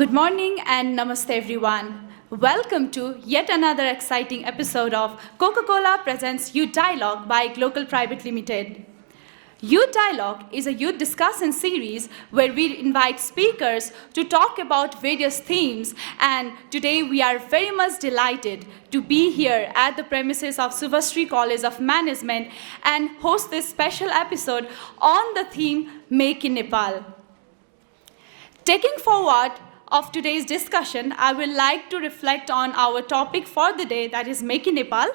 Good morning and namaste everyone. Welcome to yet another exciting episode of Coca-Cola presents Youth Dialogue by Glocal Pvt Limited. Youth Dialogue is a youth discussion series where we invite speakers to talk about various themes, and today we are very much delighted to be here at the premises of Shubashree College of Management and host this special episode on the theme Make in Nepal. Taking forward of today's discussion, I would like to reflect on our topic for the day, that is Make in Nepal.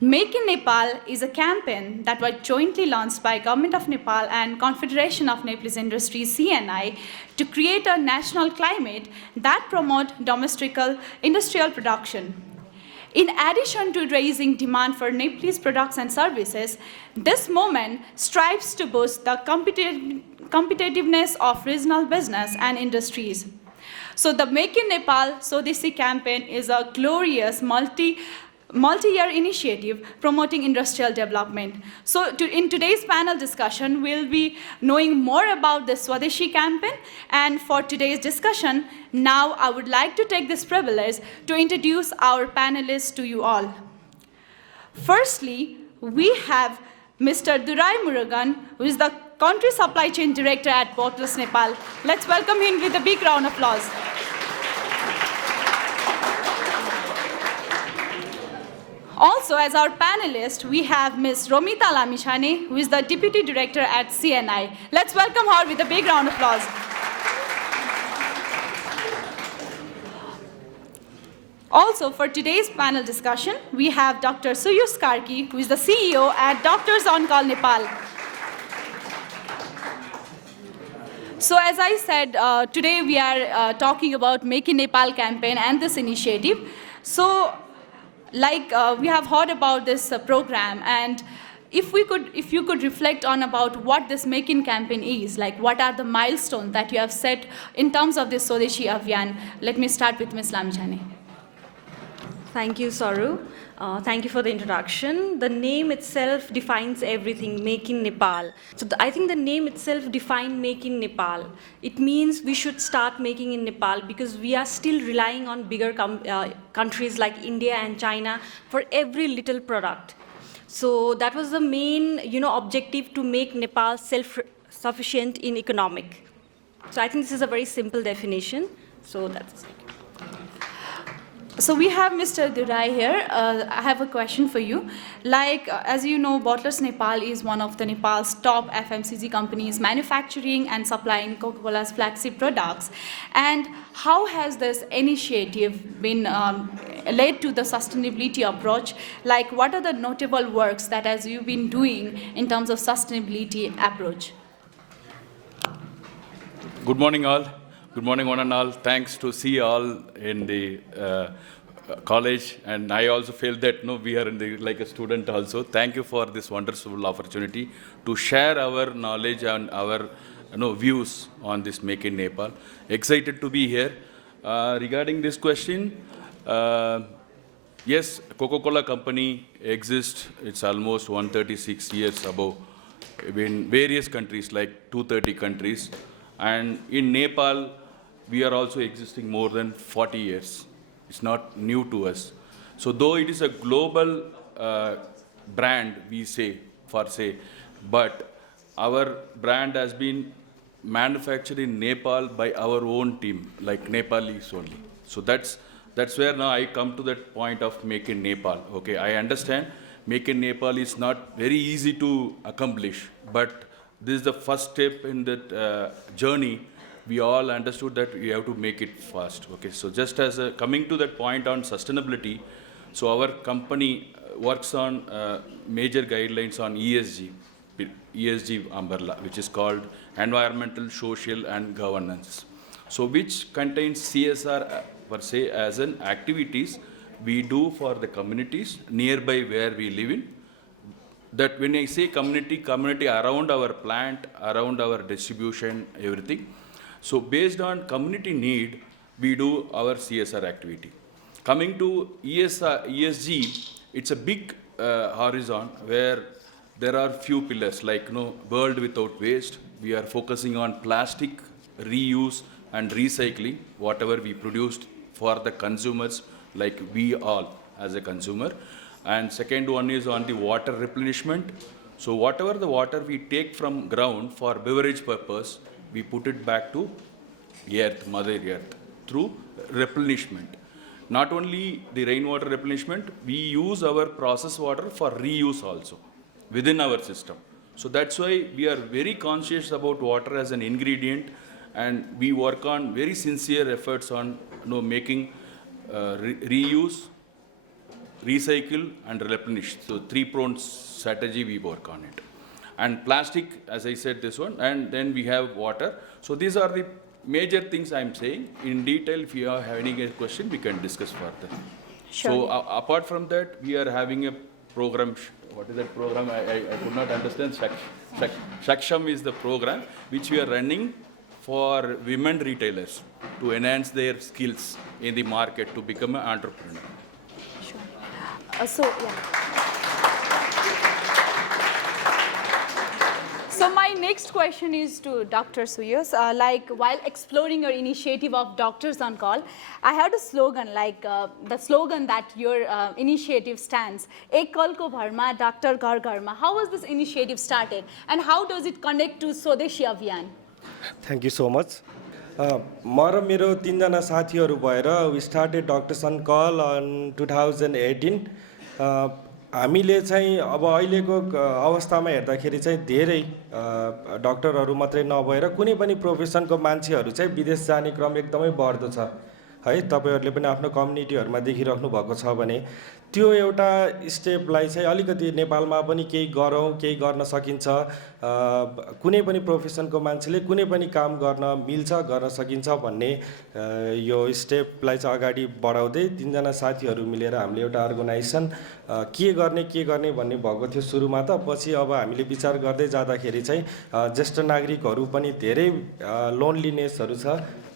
Make in Nepal is a campaign that was jointly launched by Government of Nepal and Confederation of Nepalese Industries, CNI, to create a national climate that promotes domestic industrial production. In addition to raising demand for Nepalese products and services, this movement strives to boost the competitiveness of regional business and industries. So the Make in Nepal Swadeshi campaign is a glorious multi-year initiative promoting industrial development. So in today's panel discussion, we'll be knowing more about the Swadeshi campaign. And for today's discussion, now I would like to take this privilege to introduce our panelists to you all. Firstly, we have Mr. Durai Murugan, who is the Country Supply Chain Director at Bottles Nepal. Let's welcome him with a big round of applause. Also, as our panelist, we have Ms. Romita Lamichhane, who is the Deputy Director at CNI. Let's welcome her with a big round of applause. Also, for today's panel discussion, we have Dr. Suyesh Karki, who is the CEO at Doctors on Call Nepal. So as I said, today we are talking about Make in Nepal campaign and this initiative. So we have heard about this program, and if you could reflect on about what this Make in campaign is, like what are the milestones that you have set in terms of this Swadeshi Abhiyan. Let me start with Ms. Lamichhane. Thank you, Saru. Thank you for the introduction. The name itself defines everything, Make in Nepal. So I think the name itself defines Make in Nepal. It means we should start making in Nepal because we are still relying on bigger countries like India and China for every little product. So that was the main objective, to make Nepal self-sufficient in economic. So I think this is a very simple definition. So that's it. So we have Mr. Durai here. I have a question for you. As you know, Bottlers Nepal is one of the Nepal's top FMCG companies manufacturing and supplying Coca-Cola's flagship products. And how has this initiative been led to the sustainability approach? What are the notable works that as you've been doing in terms of sustainability approach? Good morning, all. Good morning, one and all. Thanks to see all in the college, and I also feel that we are like a student also. Thank you for this wonderful opportunity to share our knowledge and our views on this Make in Nepal. Excited to be here. Regarding this question, yes, Coca-Cola company exists. It's almost 136 years above in various countries, like 230 countries, and in Nepal, we are also existing more than 40 years. It's not new to us. So though it is a global brand, we say, but our brand has been manufactured in Nepal by our own team, like Nepalese only. So that's where now I come to that point of Make in Nepal. Okay, I understand Make in Nepal is not very easy to accomplish, but this is the first step in that journey. We all understood that we have to make it fast. Okay, so just as coming to that point on sustainability, so our company works on major guidelines on ESG umbrella, which is called environmental, social, and governance. So which contains CSR per se as an activities we do for the communities nearby where we live in. That when I say community around our plant, around our distribution, everything. So based on community need, we do our CSR activity. Coming to ESG, it's a big horizon where there are few pillars like world without waste. We are focusing on plastic reuse and recycling whatever we produced for the consumers, like we all as a consumer. And second one is on the water replenishment. So whatever the water we take from ground for beverage purpose, we put it back to earth, Mother Earth, through replenishment. Not only the rainwater replenishment, we use our process water for reuse also within our system. So that's why we are very conscious about water as an ingredient, and we work on very sincere efforts on making reuse, recycle and replenish. So three-pronged strategy we work on it. And plastic, as I said, this one, and then we have water. So these are the major things I'm saying. In detail, if you have any question, we can discuss further. Sure. So apart from that, we are having a program. What is that program? I could not understand. Shaksham is the program which we are running for women retailers to enhance their skills in the market to become an entrepreneur. So my next question is to Dr. Suyesh. Like while exploring your initiative of Doctors on Call, I heard a slogan, like the slogan that your initiative stands, Ek Call Ko Bharma, Doctor Ghar Gharma. How was this initiative started and how does it connect to Swadeshi Abhiyan? Thank you so much. म र मेरो तीनजना साथीहरू भएर we started Doctors on Call on 2018. हामीले चाहिँ अब अहिलेको अवस्थामा हेर्दाखेरि चाहिँ धेरै डाक्टरहरू मात्रै नभएर कुनै पनि प्रोफेसनको मान्छेहरू चाहिँ विदेश जाने क्रम एकदमै बढ्दो छ है। तपाईहरुले पनि आफ्नो कम्युनिटीहरुमा देखिराख्नु भएको छ भने त्यो एउटा स्टेपलाई चाहिँ अलिकति नेपालमा पनि केही गरौँ, केही गर्न सकिन्छ, कुनै पनि प्रोफेसनको मान्छेले कुनै पनि काम गर्न मिल्छ, गर्न सकिन्छ भन्ने यो स्टेपलाई चाहिँ अगाडि बढाउँदै तीनजना साथीहरू मिलेर हामीले एउटा अर्गनाइजेसन के गर्ने भन्ने भएको थियो सुरुमा त। पछि अब हामीले विचार गर्दै जाँदाखेरि चाहिँ ज्येष्ठ नागरिकहरू पनि धेरै लोनलिनेसहरू छ,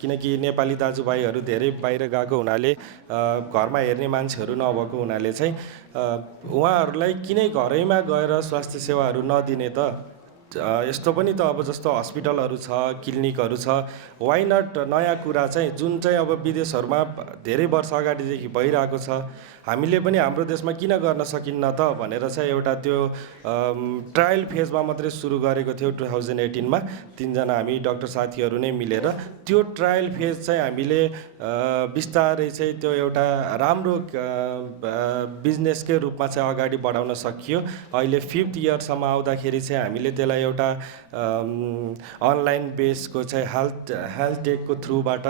किनकि नेपाली दाजुभाइहरू धेरै बाहिर गएको हुनाले घरमा हेर्ने मान्छेहरू नभएको हुनाले चाहिँ उहाँहरूलाई किनै घरैमा गएर स्वास्थ्य सेवाहरू नदिने त यस्तो पनि त अब जस्तो हस्पिटलहरू छ, क्लिनिकहरू छ, वाइ नट नयाँ कुरा चाहिँ जुन चाहिँ अब विदेशहरूमा धेरै वर्ष अगाडिदेखि भइरहेको छ हामीले पनि हाम्रो देशमा किन गर्न सकिन्न त भनेर चाहिँ एउटा त्यो ट्रायल फेजमा मात्रै सुरु गरेको थियो 2018 मा। तीनजना हामी डाक्टर साथीहरू नै मिलेर त्यो ट्रायल फेज चाहिँ हामीले बिस्तारै चाहिँ त्यो एउटा राम्रो बिजनेसकै रूपमा चाहिँ अगाडि बढाउन सकियो। अहिले 5th इयरसम्म आउँदाखेरि चाहिँ हामीले त्यसलाई एउटा अनलाइन बेसको चाहिँ हेल्थ टेकको थ्रुबाट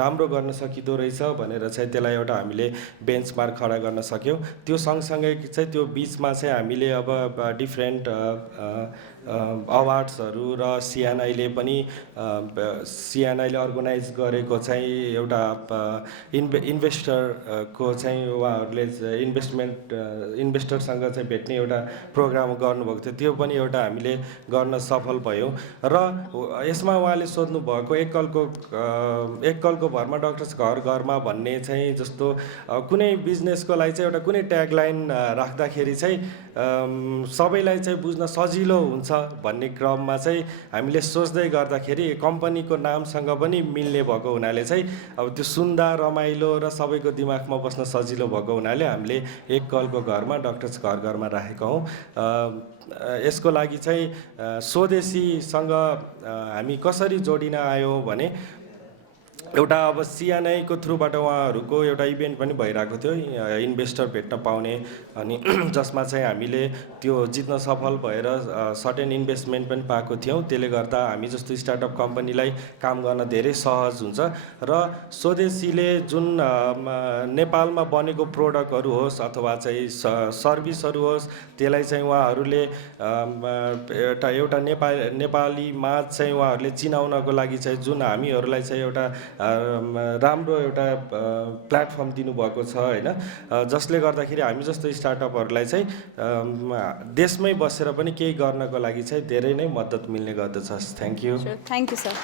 राम्रो गर्न सकिदो रहेछ भनेर चाहिँ त्यसलाई एउटा हामीले बेन्चमार्क खडा गर्न सक्यौं। त्यो सँगसँगै चाहिँ त्यो बीचमा चाहिँ हामीले अब डिफरेन्ट अवार्ड्सहरू र सीएनआईले पनि सीएनआईले अर्गनाइज गरेको चाहिँ एउटा इन्भेस्टरको चाहिँ उहाँहरूले इन्भेस्टरसँग चाहिँ भेट्ने एउटा प्रोग्राम गर्नुभएको थियो, त्यो पनि एउटा हामीले गर्न सफल भयौं। र यसमा उहाँले सोध्नु भएको एक कलको भरमा डक्टर्स घर घरमा भन्ने चाहिँ जस्तो कुनै बिजनेसको लागि चाहिँ एउटा कुनै ट्यागलाइन राख्दाखेरि चाहिँ सबैलाई चाहिँ बुझ्न सजिलो हुन्छ भन्ने क्रममा चाहिँ हामीले सोच्दै गर्दाखेरि कम्पनीको नामसँग पनि मिल्ने भएको हुनाले चाहिँ अब त्यो सुन्दा रमाइलो र सबैको दिमागमा बस्न सजिलो भएको हुनाले हामीले एक कलको घरमा डक्टर्स घर घरमा राखेका हौं। यसको लागि चाहिँ स्वदेशीसँग हामी कसरी जोडिन आयौं भने एउटा अब सीएनआई को थ्रुबाट उहाँहरूको एउटा इभेन्ट पनि भइरहेको थियो इन्भेस्टर भेट्न पाउने, अनि जसमा चाहिँ हामीले त्यो जित्न सफल भएर सर्टेन इन्भेस्टमेन्ट पनि पाएको थियौं। त्यसले गर्दा हामी जस्तो स्टार्टअप कम्पनीलाई काम गर्न धेरै सहज हुन्छ र स्वदेशीले जुन नेपालमा बनेको प्रोडक्टहरू होस् अथवा चाहिँ सर्भिसहरू होस् त्यसलाई चाहिँ उहाँहरूले एउटा नेपालीमा चाहिँ उहाँहरूले चिनाउनको लागि चाहिँ जुन हामीहरूलाई चाहिँ एउटा राम्रो एउटा प्लेटफर्म दिनुभएको छ हैन, जसले गर्दाखेरि हामी जस्तो स्टार्टअपहरूलाई चाहिँ देशमै बसेर पनि केही गर्नको लागि चाहिँ धेरै नै मद्दत मिल्ने गर्दछ। Thank you. Thank you sir.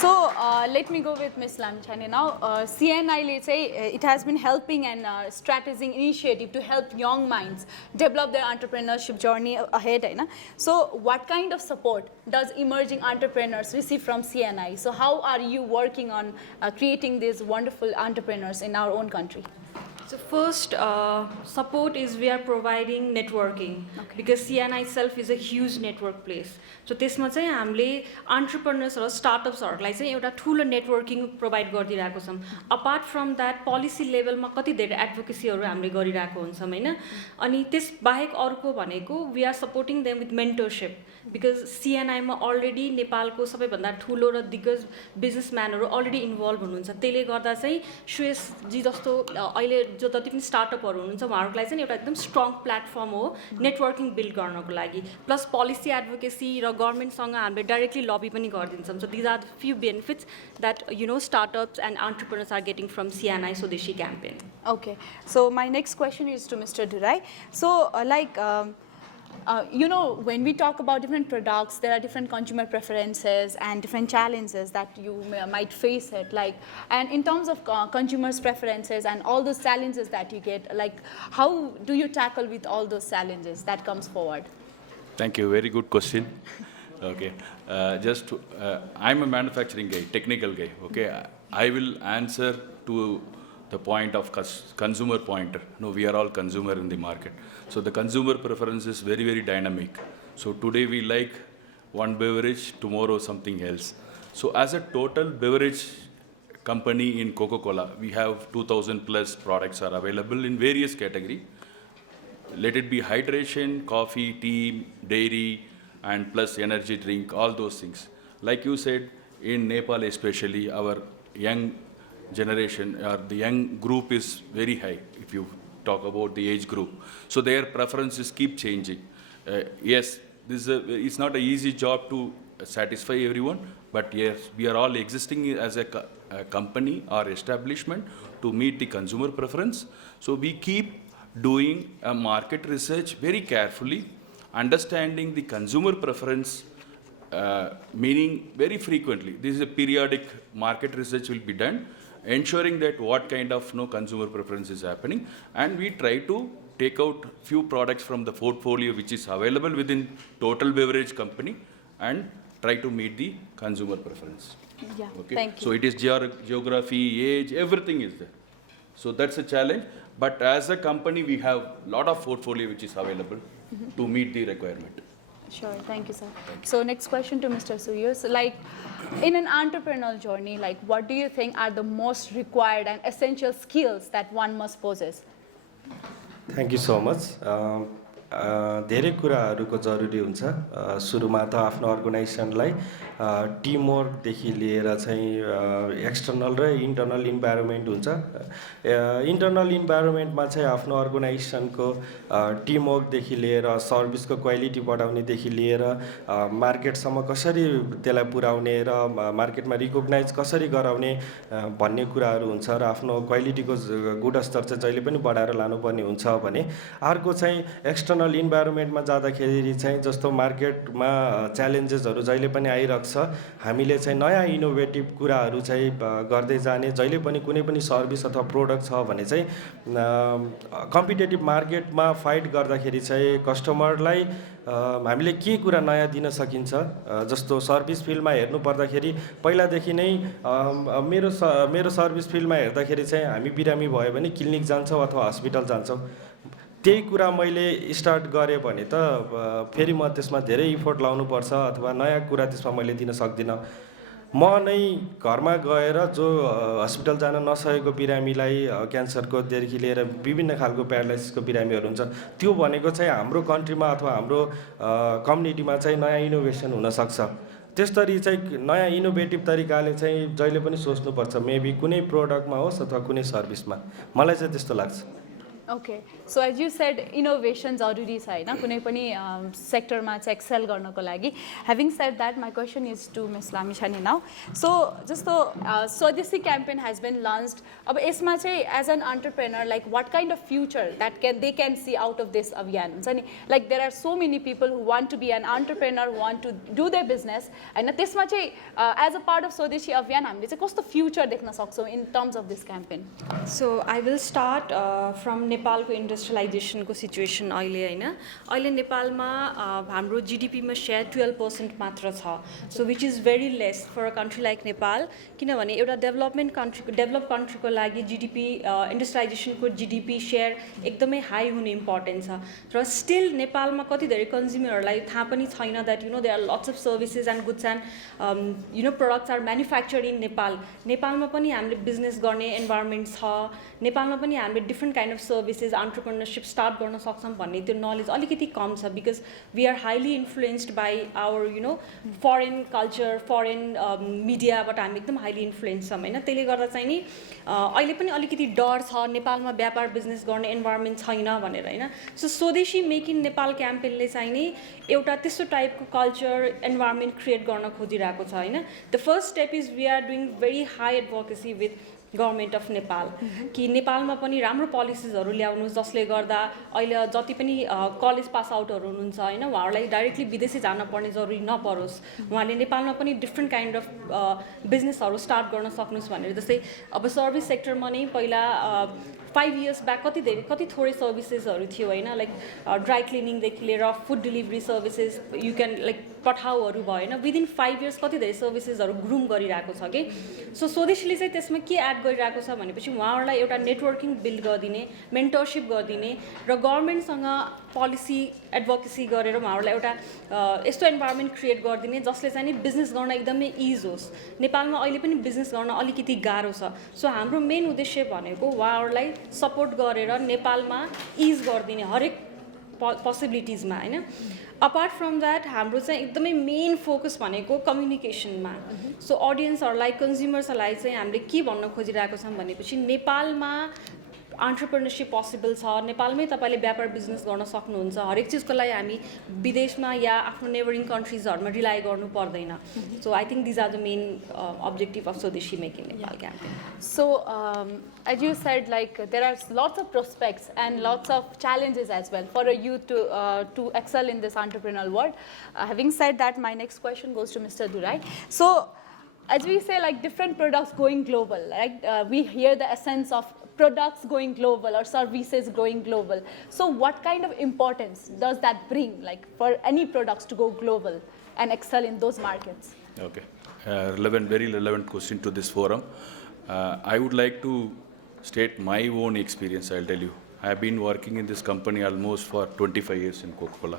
So let me go with Ms. Lamichhane now. CNI, let's say, it has been helping and strategizing initiative to help young minds develop their entrepreneurship journey ahead. Right? So what kind of support does emerging entrepreneurs receive from CNI? So how are you working on creating these wonderful entrepreneurs in our own country? So first, support is we are providing networking because CNI itself is a huge network place. So त्यसमा चाहिँ हामीले entrepreneurs र startupsहरुलाई चाहिँ एउटा ठुलो networking provide गरिदिरहेको छौं. Apart from that, policy levelमा कति धेरै advocacyहरु हामीले गरिरहेको हुन्छौं हैन. अनि त्यस बाहेक अर्को भनेको we are supporting them with mentorship because CNI मा already नेपालको सबैभन्दा ठुलो र दिग्गज बिजनेसम्यानहरु already involved हुनुहुन्छ. त्यसले गर्दा चाहिँ सुयश जी जस्तो अहिले जो जति पनि स्टार्टअपहरु हुनुहुन्छ उहाँहरुलाई चाहिँ एउटा एकदम स्ट्रङ प्लेटफर्म हो नेटवर्किङ बिल्ड गर्नको लागि प्लस पोलिसी एडभोकेसी र गभर्नमेन्टसँग हामीले डाइरेक्टली लबी पनि गर्दिन्छौं so this are the few benefits that startups and entrepreneurs are getting from CNI Swadeshi campaign. Okay, so my next question is to Mr. Durai. So when we talk about different products, there are different consumer preferences and different challenges that you might face it. And in terms of consumers' preferences and all those challenges that you get, how do you tackle with all those challenges that comes forward? Thank you. Very good question. Okay. I'm a manufacturing guy, technical guy. Okay. I will answer to the point of consumer pointer. No, we are all consumer in the market. So the consumer preference is very, very dynamic. So today we like one beverage, tomorrow something else. So as a total beverage company in Coca-Cola, we have 2,000 plus products are available in various categories. Let it be hydration, coffee, tea, dairy, and plus energy drink, all those things. Like you said, in Nepal especially, our young generation or the young group is very high if you talk about the age group. So their preferences keep changing. Yes, it's not an easy job to satisfy everyone, but yes, we are all existing as a company or establishment to meet the consumer preference. So we keep doing a market research very carefully, understanding the consumer preference, meaning very frequently. This is a periodic market research will be done, ensuring that what kind of consumer preference is happening, and we try to take out few products from the portfolio which is available within total beverage company and try to meet the consumer preference. Yeah, okay? Thank you. So it is geography, age, everything is there. So that's a challenge, but as a company we have a lot of portfolio which is available to meet the requirement. Sure, thank you, sir. So next question to Mr. Suyesh. In an entrepreneurial journey, what do you think are the most required and essential skills that one must possess? Thank you so much. धेरै कुराहरूको जरुरी हुन्छ सुरुमा त आफ्नो अर्गनाइजेसनलाई टिमवर्कदेखि लिएर चाहिँ external र internal environment हुन्छ इन्टर्नल इन्भाइरोमेन्टमा चाहिँ आफ्नो अर्गनाइजेसनको टिमवर्कदेखि लिएर सर्भिसको क्वालिटी बढाउनेदेखि लिएर मार्केटसम्म कसरी त्यसलाई पुर्याउने र मार्केटमा रिकग्नाइज कसरी गराउने भन्ने कुराहरू हुन्छ र आफ्नो क्वालिटीको गुणस्तर चाहिँ जहिले पनि बढाएर लानुपर्ने हुन्छ भने अर्को चाहिँ एक्सटर्नल इन्भाइरोमेन्टमा जाँदाखेरि चाहिँ जस्तो मार्केटमा च्यालेन्जेसहरू जहिले पनि आइरहेको छ हामीले चाहिँ नयाँ इनोभेटिभ कुराहरू चाहिँ गर्दै जाने जहिले पनि कुनै पनि सर्भिस अथवा प्रोडक्ट छ भने चाहिँ कम्पिटेटिभ मार्केटमा फाइट गर्दाखेरि चाहिँ कस्टमरलाई हामीले के कुरा नयाँ दिन सकिन्छ जस्तो सर्भिस फिल्डमा हेर्नु पर्दाखेरि पहिलादेखि नै मेरो सर्भिस फिल्डमा हेर्दाखेरि चाहिँ हामी बिरामी भयो भने क्लिनिक जान्छौँ अथवा हस्पिटल जान्छौँ त्यही कुरा मैले स्टार्ट गरेँ भने त फेरि म त्यसमा धेरै इफोर्ट लाउनुपर्छ अथवा नयाँ कुरा त्यसमा मैले दिन सक्दिनँ म नै घरमा गएर जो हस्पिटल जान नसकेको बिरामीलाई क्यान्सरकोदेखि लिएर विभिन्न खालको प्यारालाइसिसको बिरामीहरू हुन्छ त्यो भनेको चाहिँ हाम्रो कन्ट्रीमा अथवा हाम्रो कम्युनिटीमा चाहिँ नयाँ इनोभेसन हुनसक्छ त्यसरी चाहिँ नयाँ इनोभेटिभ तरिकाले चाहिँ जहिले पनि सोच्नुपर्छ मेबी कुनै प्रोडक्टमा होस् अथवा कुनै सर्भिसमा मलाई चाहिँ त्यस्तो लाग्छ Okay, so as you said, innovation जरुरी छ हैन कुनै पनि सेक्टरमा चाहिँ एक्सेल गर्नको लागि. Having said that, my question is to Ms. Lamichhane now. So जस्तो Swadeshi campaign has been launched. अब यसमा चाहिँ as an entrepreneur, like what kind of future that they can see out of this अभियान हुन्छ नि? Like there are so many people who want to be an entrepreneur, who want to do their business, and त्यसमा चाहिँ as a part of Swadeshi अभियान हामीले चाहिँ कस्तो future देख्न सक्छौं in terms of this campaign? So I will start from नेपालको इन्डस्ट्रियलाइजेसनको situation अहिले हैन. अहिले नेपालमा हाम्रो जीडीपीमा शेयर 12% मात्र छ. So which is very less for a country like Nepal, किनभने एउटा डेभलप कन्ट्रीको लागि जीडीपी इन्डस्ट्रियलाइजेसनको जीडीपी शेयर एकदमै हाई हुने इम्पोर्टेन्ट छ. र स्टिल नेपालमा कति धेरै कन्ज्युमरहरूलाई थाहा पनि छैन that there are lots of services and goods and products are manufactured in Nepal. नेपालमा पनि हामीले बिजनेस गर्ने इन्भाइरोमेन्ट छ. नेपालमा पनि हामीले different kind of services entrepreneurship start गर्न सक्छौँ भन्ने त्यो नलेज अलिकति कम छ. Because we are highly influenced by our foreign culture, foreign मिडियाबाट हामी एकदम हाइली इन्फ्लुएन्स छौँ होइन. त्यसले गर्दा चाहिँ नि अहिले पनि अलिकति डर छ नेपालमा व्यापार बिजनेस गर्ने इन्भाइरोमेन्ट छैन भनेर होइन. सो स्वदेशी मेक इन नेपाल क्याम्पेनले चाहिँ नि एउटा त्यस्तो टाइपको कल्चर इन्भाइरोमेन्ट क्रिएट गर्न खोजिरहेको छ होइन. The first step is we are doing very high advocacy with government of Nepal कि नेपालमा पनि राम्रो पोलिसिजहरू ल्याउनुहोस् जसले गर्दा अहिले जति पनि कलेज पास आउटहरू हुनुहुन्छ होइन उहाँहरूलाई डाइरेक्टली विदेशी जान पर्ने जरुरी नपरोस्. उहाँले नेपालमा पनि डिफ्रेन्ट काइन्ड अफ बिजनेसहरू स्टार्ट गर्न सक्नुहोस् भनेर. जस्तै अब सर्भिस सेक्टरमा नै पहिला 5 years ब्याक कति थोरै सर्भिसेसहरू थियो होइन. लाइक ड्राई क्लिनिङदेखि लिएर food delivery services you can like पठाउहरू भयो होइन. विदिन 5 years कति धेरै सर्भिसेसहरू ग्रुम गरिरहेको छ कि. सो स्वदेशीले चाहिँ त्यसमा के एड गरिरहेको छ भनेपछि उहाँहरूलाई एउटा नेटवर्किङ बिल्ड गरिदिने, मेन्टरसिप गरिदिने र गभर्मेन्टसँग पोलिसी एडभोकेसी गरेर उहाँहरूलाई एउटा यस्तो इन्भाइरोमेन्ट क्रिएट गरिदिने जसले चाहिँ नि बिजनेस गर्न एकदमै इज होस्. नेपालमा अहिले पनि बिजनेस गर्न अलिकति गाह्रो छ. सो हाम्रो मेन उद्देश्य भनेको उहाँहरूलाई सपोर्ट गरेर नेपालमा इज गरिदिने हरेक पोसिबिलिटिजमा होइन. अपार्ट फ्रम द्याट हाम्रो चाहिँ एकदमै मेन फोकस भनेको कम्युनिकेसनमा. सो अडियन्सहरूलाई कन्ज्युमर्सहरूलाई चाहिँ हामीले के भन्न खोजिरहेको छौँ भनेपछि नेपालमा अन्टरप्रेन्योरसिप पोसिबल छ. नेपालमै तपाईँले व्यापार बिजनेस गर्न सक्नुहुन्छ. हरेक चिजको लागि हामी विदेशमा या आफ्नो नेबरिङ कन्ट्रिजहरूमा रिलाइ गर्नु पर्दैन. So I think these are the main objective of Swadeshi make in Nepal campaign. So, as you said, like there are lots of prospects and lots of challenges as well for a youth to excel in this entrepreneurial world. Having said that, my next question goes to Mr. Durai. So, as we say, like different products going global, right? We hear the essence of products going global or services going global. So, what kind of importance does that bring, like for any products to go global and excel in those markets? Okay, very relevant question to this forum. I would like to state my own experience. I'll tell you. I have been working in this company almost for 25 years in Coca-Cola.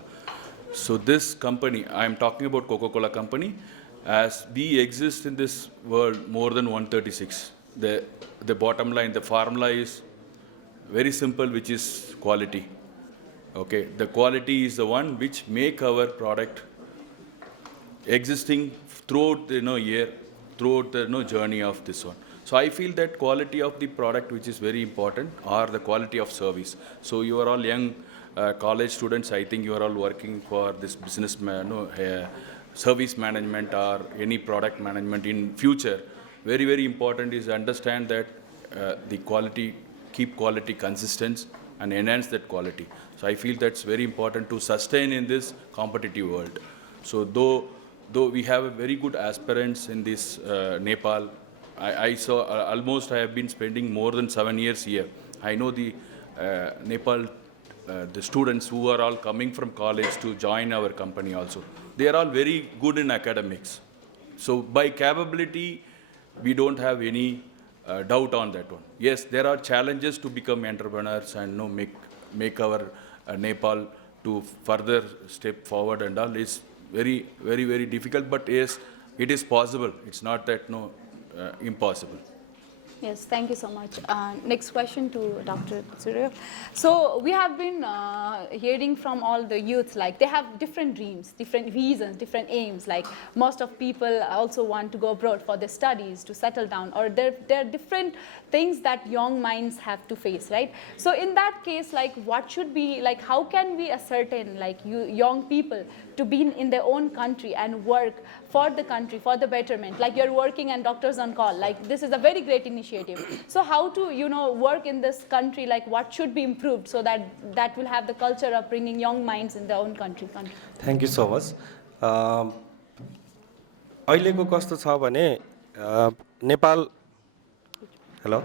So this company, I am talking about Coca-Cola company, as we exist in this world more than 136. The bottom line, the formula is very simple, which is quality. Okay, the quality is the one which make our product existing throughout the year, throughout the journey of this one. So I feel that quality of the product, which is very important, or the quality of service. So you are all young college students. I think you are all working for this business, service management or any product management in future. Very, very important is understand that the quality, keep quality consistent and enhance that quality. So I feel that's very important to sustain in this competitive world. So though we have a very good aspirants in this Nepal, I saw almost I have been spending more than 7 years here. I know the Nepal, the students who are all coming from college to join our company also. They are all very good in academics. So by capability, we don't have any doubt on that one. Yes, there are challenges to become entrepreneurs and make our Nepal to further step forward and all. It's very, very, very difficult, but yes, it is possible. It's not that impossible. Yes, thank you so much. Next question to Dr. Surya. So we have been hearing from all the youths, like they have different dreams, different reasons, different aims. Like most of people also want to go abroad for their studies, to settle down, or there are different things that young minds have to face, right? So in that case, like what should be, like how can we ascertain, like young people, to be in their own country and work for the country, for the betterment? Like you're working and Doctors on Call, like this is a very great initiative. So how to, work in this country, like what should be improved so that that will have the culture of bringing young minds in their own country? Thank you so much अहिलेको कस्तो छ भने Nepal hello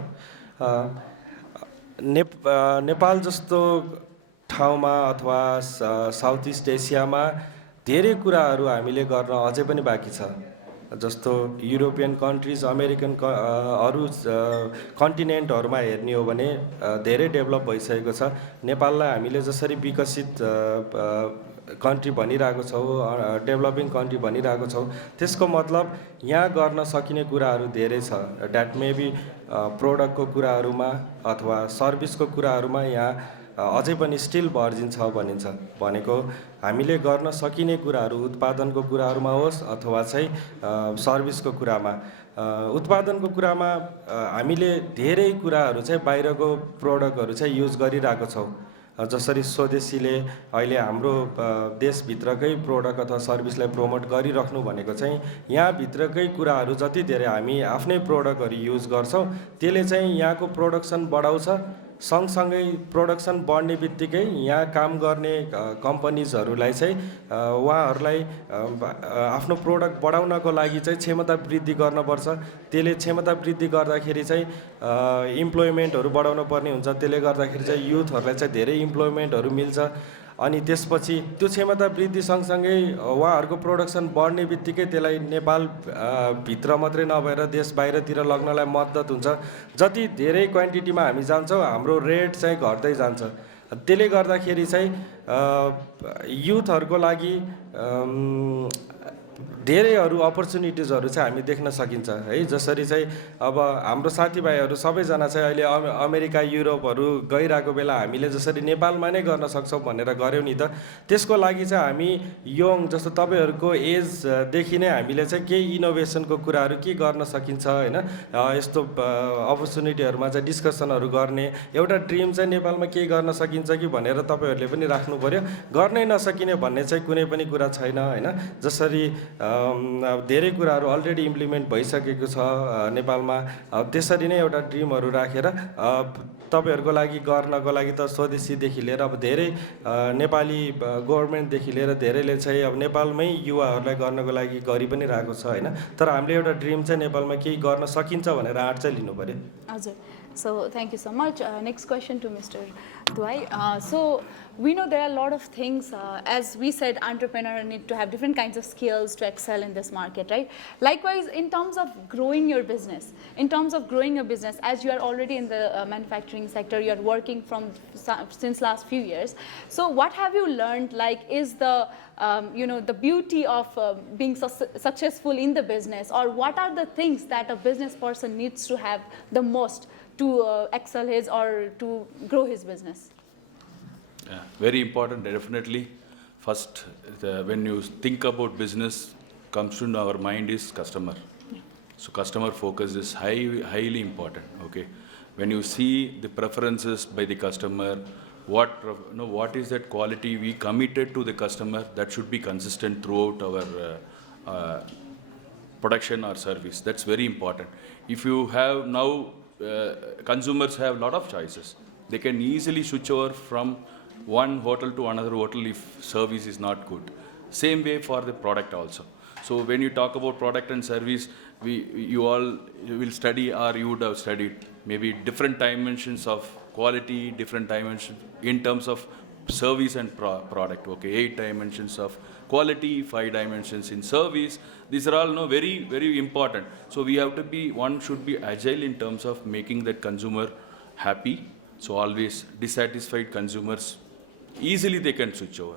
Nepal जस्तो ठाउँमा अथवा south east एसियामा धेरै कुराहरू हामीले गर्न अझै पनि बाँकी छ जस्तो युरोपियन कन्ट्रिज अमेरिकन अरू कन्टिनेन्टहरूमा हेर्ने हो भने धेरै डेभलप भइसकेको छ नेपाललाई हामीले जसरी विकसित कन्ट्री भनिरहेको छौँ डेभलपिङ कन्ट्री भनिरहेको छौँ त्यसको मतलब यहाँ गर्न सकिने कुराहरू धेरै छ द्याट मे बी प्रोडक्टको कुराहरूमा अथवा सर्भिसको कुराहरूमा यहाँ अझै पनि स्टिल भर्जिन छ भनिन्छ भनेको हामीले गर्न सकिने कुराहरू उत्पादनको कुराहरूमा होस् अथवा चाहिँ सर्भिसको कुरामा उत्पादनको कुरामा हामीले धेरै कुराहरू चाहिँ बाहिरको प्रोडक्टहरू चाहिँ युज गरिरहेको छौँ जसरी स्वदेशीले अहिले हाम्रो देशभित्रकै प्रोडक्ट अथवा सर्भिसलाई प्रमोट गरिराख्नु भनेको चाहिँ यहाँभित्रकै कुराहरू जति धेरै हामी आफ्नै प्रोडक्टहरू युज गर्छौँ त्यसले चाहिँ यहाँको प्रोडक्सन बढाउँछ सँगसँगै प्रोडक्सन बढ्ने बित्तिकै यहाँ काम गर्ने कम्पनीजहरूलाई चाहिँ उहाँहरूलाई आफ्नो प्रोडक्ट बढाउनको लागि चाहिँ क्षमता वृद्धि गर्नुपर्छ त्यसले क्षमता वृद्धि गर्दाखेरि चाहिँ इम्प्लोइमेन्टहरू बढाउनु पर्ने हुन्छ त्यसले गर्दाखेरि चाहिँ युथहरूलाई चाहिँ धेरै इम्प्लोइमेन्टहरू मिल्छ अनि त्यसपछि त्यो क्षमता वृद्धि सँगसँगै उहाँहरूको प्रोडक्सन बढ्ने बित्तिकै त्यसलाई नेपाल भित्र मात्रै नभएर देश बाहिरतिर लग्नलाई मद्दत हुन्छ जति धेरै क्वान्टिटीमा हामी जान्छौँ हाम्रो रेट चाहिँ घट्दै जान्छ त्यसले गर्दाखेरि चाहिँ युथहरूको लागि धेरैहरू अपर्च्युनिटिजहरू चाहिँ हामी देख्न सकिन्छ है जसरी चाहिँ अब हाम्रो साथीभाइहरू सबैजना चाहिँ अहिले अमेरिका युरोपहरू गइरहेको बेला हामीले जसरी नेपालमा नै गर्न सक्छौँ भनेर गऱ्यौँ नि त त्यसको लागि चाहिँ हामी यङ जस्तो तपाईँहरूको एजदेखि नै हामीले चाहिँ केही इनोभेसनको कुराहरू के गर्न सकिन्छ होइन यस्तो अपर्च्युनिटीहरूमा चाहिँ डिस्कसनहरू गर्ने एउटा ड्रिम चाहिँ नेपालमा केही गर्न सकिन्छ कि भनेर तपाईँहरूले पनि राख्नु पर्यो गर्नै नसकिने भन्ने चाहिँ कुनै पनि कुरा छैन होइन जसरी धेरै कुराहरू अलरेडी इम्प्लिमेन्ट भइसकेको छ नेपालमा त्यसरी नै एउटा ड्रिमहरू राखेर तपाईँहरूको लागि गर्नको लागि त स्वदेशीदेखि लिएर अब धेरै नेपाली गभर्मेन्टदेखि लिएर धेरैले चाहिँ अब नेपालमै युवाहरूलाई गर्नको लागि गरि पनि रहेको छ होइन तर हामीले एउटा ड्रिम चाहिँ नेपालमा केही गर्न सकिन्छ भनेर आँट चाहिँ लिनु पर्यो हजुर So thank you so much. Next question to Mr. Durai. So we know there are a lot of things, as we said, entrepreneurs need to have different kinds of skills to excel in this market, right? Likewise, in terms of growing your business, as you are already in the manufacturing sector, you are working since last few years. So what have you learned? Like, is the the beauty of being successful in the business, or what are the things that a business person needs to have the most to excel his or to grow his business? Yeah, very important, definitely. First, when you think about business, comes to our mind is customer. So customer focus is highly important. Okay, when you see the preferences by the customer, what is that quality we committed to the customer, that should be consistent throughout our production or service. That's very important. If you have now consumers have a lot of choices. They can easily switch over from one hotel to another hotel if service is not good. Same way for the product also. So when you talk about product and service, you will study, or you would have studied maybe different dimensions of quality, different dimensions in terms of service and product. Okay, 8 dimensions of quality, 5 dimensions in service. These are all very, very important. So we have to one should be agile in terms of making that consumer happy. So always dissatisfied consumers, easily they can switch over.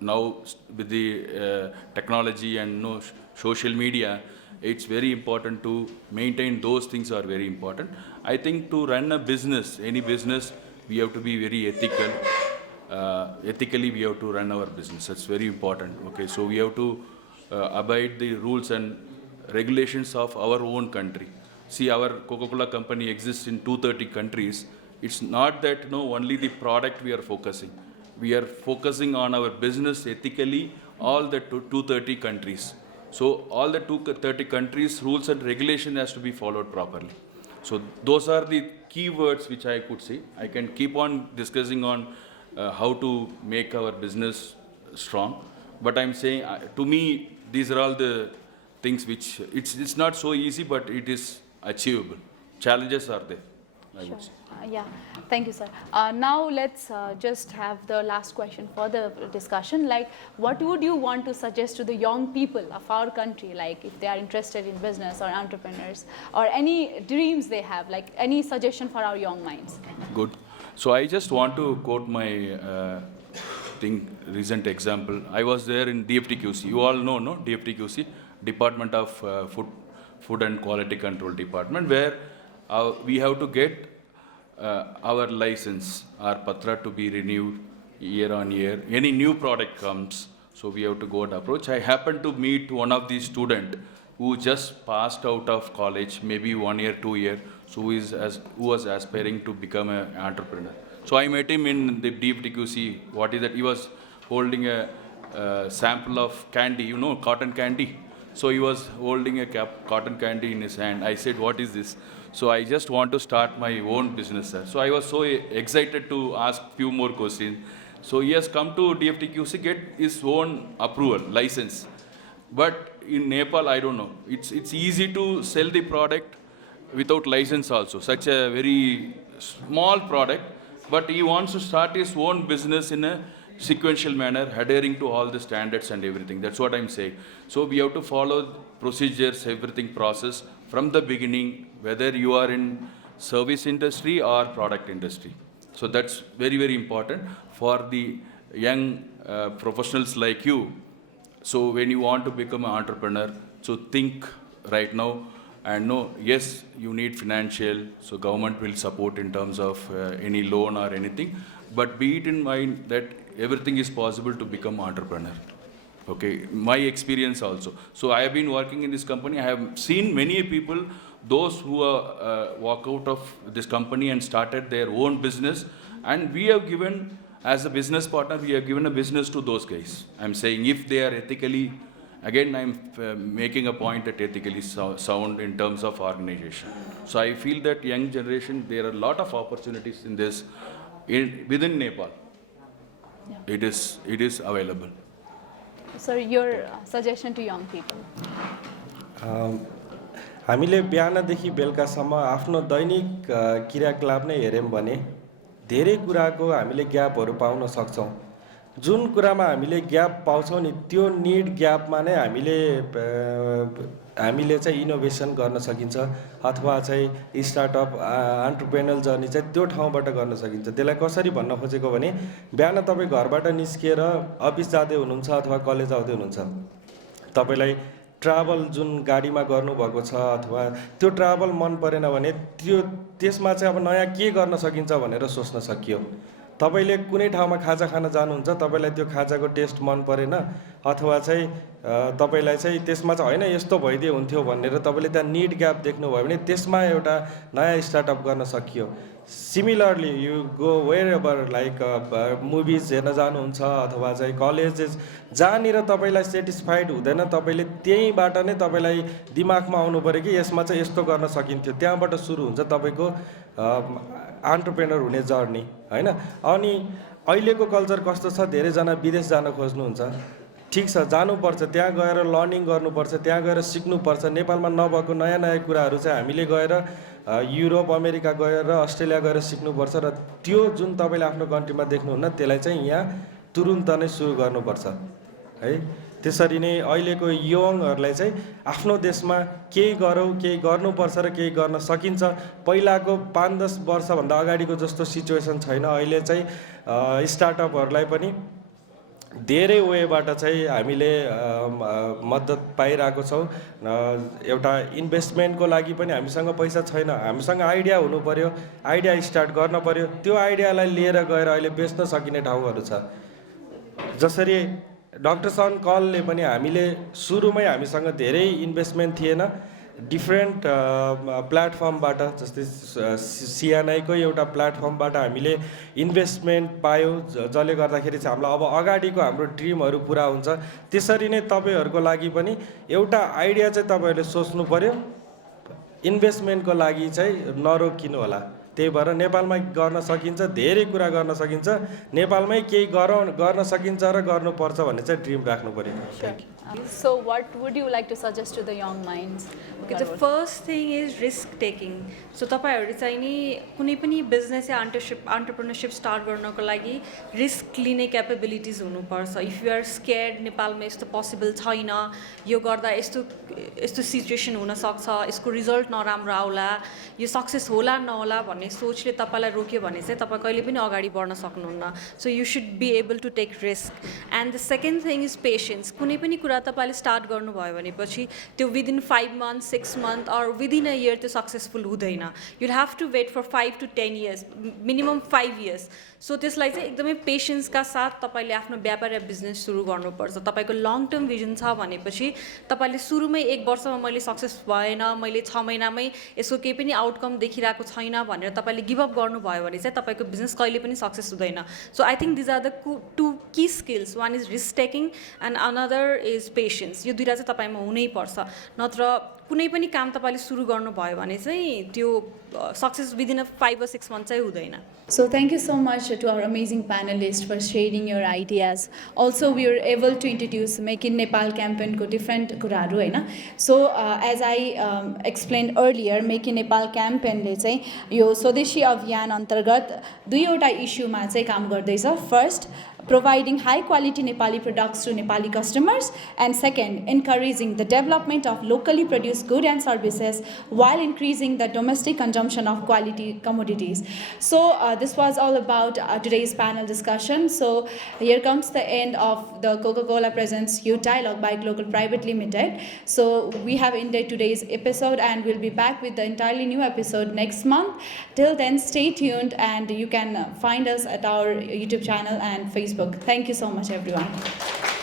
Now with the technology and social media, It's very important to maintain those things are very important. I think to run a business, any business, we have to be very ethical. Ethically, we have to run our business. That's very important. Okay, so we have to abide the rules and regulations of our own country. See, our Coca-Cola company exists in 230 countries. It's not that only the product we are focusing. We are focusing on our business ethically, all the 230 countries. So all the 230 countries, rules and regulation has to be followed properly. So those are the key words which I could say. I can keep on discussing on how to make our business strong. But I'm saying, to me, these are all the things which, it's not so easy, but it is achievable. Challenges are there, I would say. Yeah, thank you, sir. Now let's just have the last question for the discussion. Like, what would you want to suggest to the young people of our country, like if they are interested in business or entrepreneurs, or any dreams they have, like any suggestion for our young minds? Good. So I just want to quote my recent example. I was there in DFTQC. You all know, no? DFTQC, Department of Food and Quality Control Department, where we have to get our license, our patra, to be renewed year on year. Any new product comes, so we have to go and approach. I happened to meet one of the students who just passed out of college, maybe 1 year, 2 years, so who was aspiring to become an entrepreneur. So I met him in the DFTQC. What is that? He was holding a sample of candy, cotton candy. So he was holding a cotton candy in his hand. I said, what is this? So I just want to start my own business, sir. So I was so excited to ask few more questions. So he has come to DFTQC, get his own approval, license. But in Nepal, I don't know. It's easy to sell the product without license also. Such a very small product. But he wants to start his own business in a sequential manner, adhering to all the standards and everything. That's what I'm saying. So we have to follow procedures, everything process from the beginning, whether you are in service industry or product industry. So that's very, very important for the young professionals like you. So when you want to become an entrepreneur, so think right now and know, yes, you need financial, so government will support in terms of any loan or anything, but be it in mind that everything is possible to become entrepreneur. Okay, my experience also. So I have been working in this company. I have seen many people, those who walk out of this company and started their own business, and we have given, as a business partner, we have given a business to those guys. I'm saying if they are ethically, again, I'm making a point that ethically sound in terms of organization. So I feel that young generation, there are a lot of opportunities in this, within Nepal. Yeah. It is available. Sir, your suggestion to young people? हामीले बिहानदेखि बेलुकासम्म आफ्नो दैनिक क्रियाकलाप नै हेऱ्यौँ भने धेरै कुराको हामीले ग्यापहरू पाउन सक्छौँ। जुन कुरामा हामीले ग्याप पाउँछौँ नि, त्यो निड ग्यापमा नै हामीले चाहिँ इनोभेसन गर्न सकिन्छ, अथवा चाहिँ स्टार्टअप एन्टरप्रेन्योरल जर्नी चाहिँ त्यो ठाउँबाट गर्न सकिन्छ। त्यसलाई कसरी भन्न खोजेको भने, बिहान तपाईँ घरबाट निस्किएर अफिस जाँदै हुनुहुन्छ अथवा कलेज आउँदै हुनुहुन्छ, तपाईँलाई ट्राभल जुन गाडीमा गर्नुभएको छ अथवा त्यो ट्राभल मन परेन भने त्यसमा चाहिँ अब नयाँ के गर्न सकिन्छ भनेर सोच्न सकियो। तपाईले कुनै ठाउँमा खाजा खान जानुहुन्छ, तपाईलाई त्यो खाजाको टेस्ट मन परेन अथवा चाहिँ तपाईलाई चाहिँ त्यसमा चाहिँ हैन यस्तो भइदिए हुन्थ्यो भनेर तपाईले त्यहाँ निड ग्याप देख्नुभयो भने त्यसमा एउटा नयाँ स्टार्टअप गर्न सकियो। Similarly you go wherever, like movies हेर्न जानुहुन्छ अथवा चाहिँ कलेजेस जहाँनिर तपाईँलाई सेटिस्फाइड हुँदैन, तपाईँले त्यहीँबाट नै तपाईँलाई दिमागमा आउनु पऱ्यो कि यसमा चाहिँ यस्तो गर्न सकिन्थ्यो। त्यहाँबाट सुरु हुन्छ तपाईँको एन्टरप्रेन्योर हुने जर्नी, हैन। अनि अहिलेको कल्चर कस्तो छ, धेरैजना विदेश जान खोज्नुहुन्छ। ठिक छ, जानुपर्छ, त्यहाँ गएर लर्निङ गर्नुपर्छ, त्यहाँ गएर सिक्नुपर्छ। नेपालमा नभएको नयाँ नयाँ कुराहरू चाहिँ हामीले गएर युरोप, अमेरिका गएर, अस्ट्रेलिया गएर सिक्नुपर्छ र त्यो जुन तपाईँले आफ्नो कन्ट्रीमा देख्नुहुन्न त्यसलाई चाहिँ यहाँ तुरुन्त नै सुरु गर्नुपर्छ, है। त्यसरी नै अहिलेको यङहरूलाई चाहिँ आफ्नो देशमा केही गरौँ, केही गर्नुपर्छ र केही गर्न सकिन्छ। पहिलाको 5-10 वर्षभन्दा अगाडिको जस्तो सिचुएसन छैन। अहिले चाहिँ स्टार्टअपहरूलाई पनि धेरै वेबाट चाहिँ हामीले मद्दत पाइरहेको छौँ। एउटा इन्भेस्टमेन्टको लागि पनि हामीसँग पैसा छैन, हामीसँग आइडिया हुनु पर्यो, आइडिया स्टार्ट गर्न पर्यो, त्यो आइडियालाई लिएर गएर अहिले बेच्न सकिने ठाउँहरू छ। जसरी डक्टर सन कलले पनि हामीले सुरुमै हामीसँग धेरै इन्भेस्टमेन्ट थिएन, डिफ्रेन्ट प्लेटफर्मबाट जस्तै सिएनआईको एउटा प्लेटफर्मबाट हामीले इन्भेस्टमेन्ट पायौँ, जसले गर्दाखेरि चाहिँ हामीलाई अब अगाडिको हाम्रो ड्रिमहरू पुरा हुन्छ। त्यसरी नै तपाईँहरूको लागि पनि एउटा आइडिया चाहिँ तपाईँहरूले सोच्नु पर्यो, इन्भेस्टमेन्टको लागि चाहिँ नरोकिनु होला। त्यही भएर नेपालमा गर्न सकिन्छ, धेरै कुरा गर्न सकिन्छ, नेपालमै केही गर्न सकिन्छ र गर्नुपर्छ भन्ने चाहिँ ड्रिम राख्नु पर्यो। Sure. So what would you like to suggest to the young minds? Okay, the first thing is risk taking. So तपाईहरुले चाहिँ नि कुनै पनि बिजनेस या एन्टरप्रेन्योरशिप स्टार्ट गर्नको लागि रिस्क लिने क्यापेबिलिटिज हुनुपर्छ। इफ यु आर स्केयर्ड नेपालमा यस्तो पोसिबल छैन, यो गर्दा यस्तो सिचुएसन हुन सक्छ, यसको रिजल्ट नराम्रो आउला, यो सक्सेस होला नहोला भन्ने सोचले तपाईलाई रोक्यो भने चाहिँ तपाई कहिले पनि अगाडि बढ्न सक्नुहुन्न। So you should be able to take risk. And the second thing is patience. कुनै पनि कुरा तपाईले स्टार्ट गर्नुभयो भनेपछि त्यो within 5 months 6 months or within a year त्यो सक्सेसफुल हुँदैन। You have to wait for 5 to 10 years, minimum 5 years। So त्यसलाई चाहिँ एकदमै पेशेन्सका साथ तपाईले आफ्नो व्यापार या बिजनेस सुरु गर्नुपर्छ। तपाईको लङ टर्म भिजन छ भनेपछि तपाईले सुरुमै 1 वर्षमा मैले सक्सेस भएन, मैले 6 महिनामै यसको केही पनि आउटकम देखिरहेको छैन भनेर तपाईले गिभ अप गर्नुभयो भने चाहिँ तपाईको बिजनेस कहिले पनि सक्सेस हुँदैन। So I think these are the 2 key skills. One is risk taking and another is patience. यो दुईटा चाहिँ तपाईमा हुनै पर्छ, नत्र कुनै पनि काम तपाईले सुरु गर्नुभयो भने चाहिँ त्यो सक्सेस विदिन 5 or 6 months चाहिँ हुँदैन। So thank you so much to our amazing panelists for sharing your ideas. Also, we were able to introduce Make in Nepal campaign ko different kuraharu Hahn. So as I explained earlier, Make in Nepal campaign ले चाहिँ यो स्वदेशी अभियान अन्तर्गत दुईवटा इस्युमा चाहिँ काम गर्दैछ। First, providing high quality Nepali products to Nepali customers, and second, encouraging the development of locally produced goods and services while increasing the domestic consumption of quality commodities. So this was all about today's panel discussion. So here comes the end of the Coca-Cola Presents Youth Dialogue by Glocal Pvt Limited. So we have ended today's episode and we'll be back with the entirely new episode next month. Till then, stay tuned and you can find us at our YouTube channel and Facebook. Thank you so much, everyone.